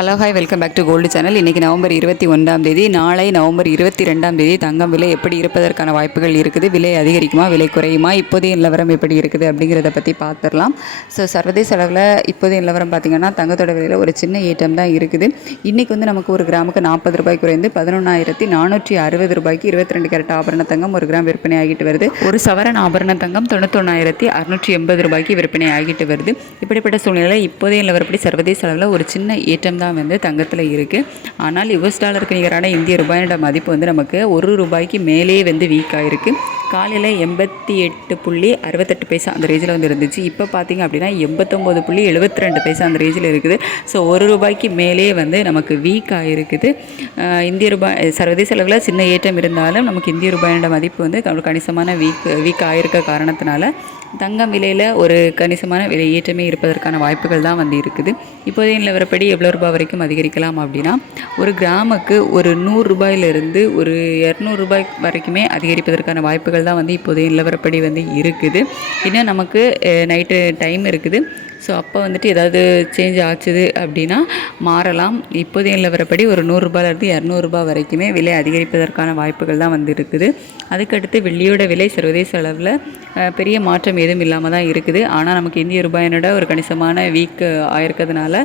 Hello hi welcome back to gold channel. இன்றைக்கி November 21ஆம் தேதி, நாளை நவம்பர் 22ஆம் தேதி தங்கம் விலை எப்படி இருப்பதற்கான வாய்ப்புகள் இருக்குது, விலை அதிகரிக்குமா விலை குறையுமா, இப்போதைய நிலவரம் எப்படி இருக்குது அப்படிங்கிறத பற்றி பார்த்துடலாம். ஸோ சர்வதேச அளவில் இப்போதைய நிலவரம் பார்த்திங்கன்னா தங்கத்தோட விலையில் ஒரு சின்ன ஏற்றம் தான் இருக்குது. இன்றைக்கி நமக்கு ஒரு கிராமுக்கு 40 ரூபாய் குறைந்து 11,460 ரூபாய்க்கு 22 கேரட் ஆபரண தங்கம் ஒரு கிராம் விற்பனை ஆகிட்டு வருது. ஒரு சவரன் ஆபரண தங்கம் 91,680 ரூபாய்க்கு விற்பனை ஆகிட்டு வருது. இப்படிப்பட்ட சூழ்நிலையில் இப்போதைய நிலவரப்படி சர்வதேச அளவில் ஒரு சின்ன ஏற்றம் தான் தங்கத்தில் இருக்குது. ஆனால் யுஎஸ் டாலருக்கு நிகரான இந்திய ரூபாயோட மதிப்பு நமக்கு ₹1 மேலே வீக் ஆகிருக்கு. காலையில் 88.68 அந்த ரேஞ்சில் இருந்துச்சு. இப்போ பார்த்திங்க அப்படின்னா 89.72 அந்த ரேஞ்சில் இருக்குது. ஸோ ₹1 மேலே நமக்கு வீக் ஆகிருக்குது. இந்திய ரூபாய் சர்வதேச அளவில் சின்ன ஏற்றம் இருந்தாலும் நமக்கு இந்திய ரூபாயோட மதிப்பு கணிசமான வீக் ஆகிருக்க காரணத்தினால தங்கம் விலையில் ஒரு கணிசமான விலை ஏற்றமே இருப்பதற்கான வாய்ப்புகள் தான் இருக்குது. இப்போதைய நிலவரப்படி எவ்வளோ ரூபாய் வரைக்கும் அதிகரிக்கலாம் அப்படின்னா, ஒரு கிராமுக்கு ஒரு ₹100 ஒரு ₹200 வரைக்குமே அதிகரிப்பதற்கான வாய்ப்புகள் தான் இப்போதைய நிலவரப்படி இருக்குது. இன்னும் நமக்கு நைட்டு டைம் இருக்குது. ஸோ அப்போ ஏதாவது சேஞ்ச் ஆச்சுது அப்படின்னா மாறலாம். இப்போதைய நிலவரப்படி ஒரு ₹100 ₹200 வரைக்குமே விலை அதிகரிப்பதற்கான வாய்ப்புகள் தான் இருக்குது. அதுக்கடுத்து வெள்ளியோட விலை சர்வதேச அளவில் பெரிய மாற்றம் எதுவும் இல்லாமல் தான் இருக்குது. ஆனால் நமக்கு இந்திய ரூபாயினோட ஒரு கணிசமான வீக் ஆயிருக்கிறதுனால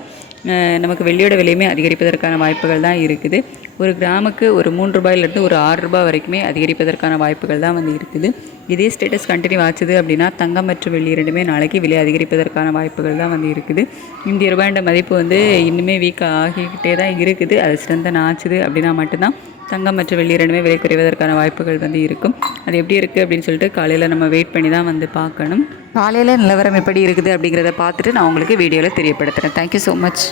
நமக்கு வெள்ளியோட விலையுமே அதிகரிப்பதற்கான வாய்ப்புகள் தான் இருக்குது. ஒரு கிராமுக்கு ஒரு ₹3 ஒரு ₹6 வரைக்குமே அதிகரிப்பதற்கான வாய்ப்புகள் தான் இருக்குது. இதே ஸ்டேட்டஸ் கண்டினியூ ஆச்சுது அப்படின்னா தங்கம் மற்றும் வெள்ளி இரண்டுமே நாளைக்கு விலை அதிகரிப்பதற்கான வாய்ப்புகள் தான் இருக்குது. இந்திய ரூபாயோட மதிப்பு இன்னுமே வீக் ஆகிக்கிட்டே தான் இருக்குது. அது ஸ்ட்ரென்தன் ஆச்சுது அப்படின்னா மட்டும்தான் தங்கம் மற்றும் வெள்ளி இரண்டுமே விலை குறைவதற்கான வாய்ப்புகள் இருக்கும். அது எப்படி இருக்குது அப்படின்னு சொல்லிட்டு காலையில் நம்ம வெயிட் பண்ணி தான் பார்க்கணும். காலையில் நிலவரம் எப்படி இருக்குது அப்படிங்கிறத பார்த்துட்டு நான் உங்களுக்கு வீடியோவில் தெரியப்படுத்துகிறேன். Thank you so much.